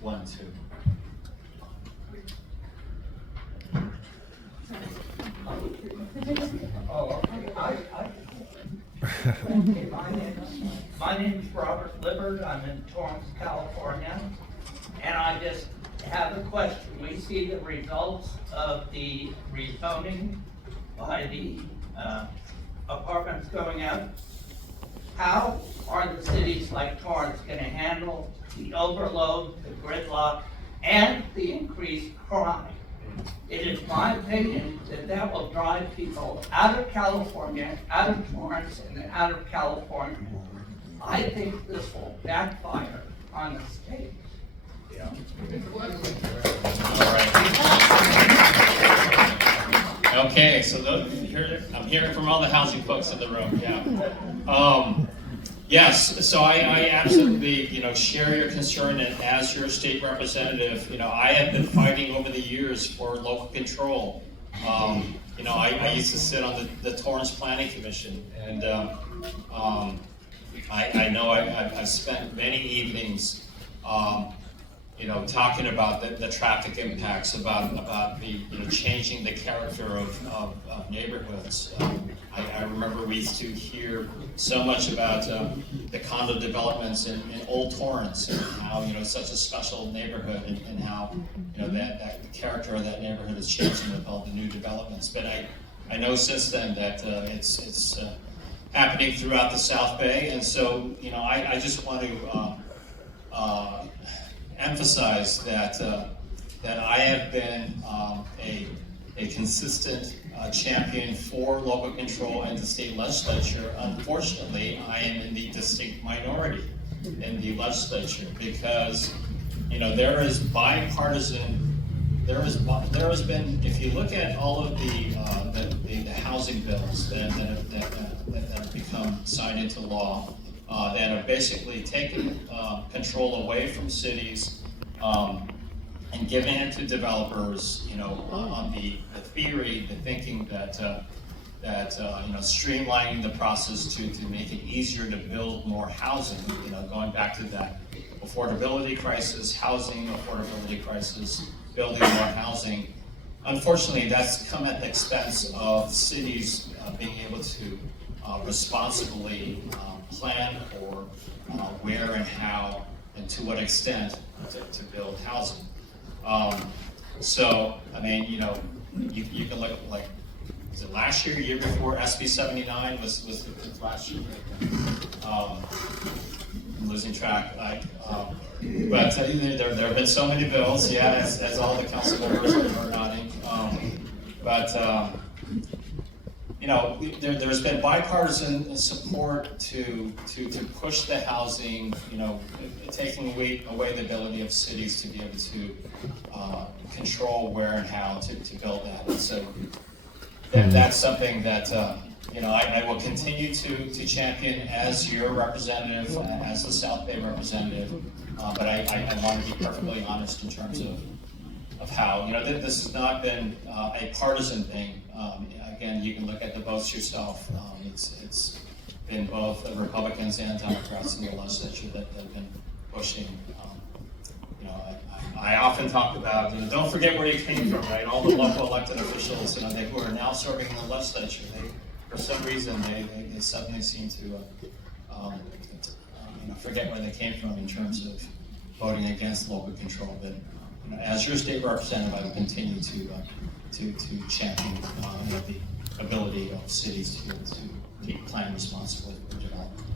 1, 2. Oh, okay. My name is Robert Libbard. I'm in Torrance, California, and I just have a question. We see the results of the rezoning by the apartments going up. How are the cities like Torrance going to handle the overload, the gridlock, and the increased crime? It is my opinion that that will drive people out of California, out of Torrance, and out of California. I think this will backfire on the state. Okay, so I'm hearing from all the housing folks in the room. Yes, so I absolutely, share your concern, and as your state representative, I have been fighting over the years for local control. I used to sit on the Torrance Planning Commission, and I know I've spent many evenings, talking about the traffic impacts, about the changing the character of neighborhoods. I remember we used to hear so much about the condo developments in Old Torrance, and how it's such a special neighborhood, and how that the character of that neighborhood is changing with all the new developments. But I know since then that it's happening throughout the South Bay, and so I just want to emphasize that I have been a consistent champion for local control in the state legislature. Unfortunately, I am in the distinct minority in the legislature, because there is bipartisan. There has been, if you look at all of the housing bills that have become signed into law, that have basically taken control away from cities and giving it to developers, on the theory, the thinking that streamlining the process to make it easier to build more housing, going back to that affordability crisis, housing affordability crisis, building more housing. Unfortunately, that's come at the expense of cities being able to responsibly plan for where and how and to what extent to build housing. So, I mean, you can look at, like, was it last year, year before, SB 79 was last year? I'm losing track. But there have been so many bills, as all the council members are nodding. There's been bipartisan support to push the housing, taking away the ability of cities to be able to control where and how to build that. And so that's something that I will continue to champion as your representative, as the South Bay representative. But I want to be perfectly honest in terms of how, this has not been a partisan thing. Again, you can look at the votes yourself. It's been both the Republicans and Democrats in the legislature that have been pushing. I often talk about, don't forget where you came from, right? All the local elected officials, who are now serving in the legislature, for some reason, they suddenly seem to forget where they came from in terms of voting against local control. But as your state representative, I will continue to champion the ability of cities to be able to plan responsibly for development.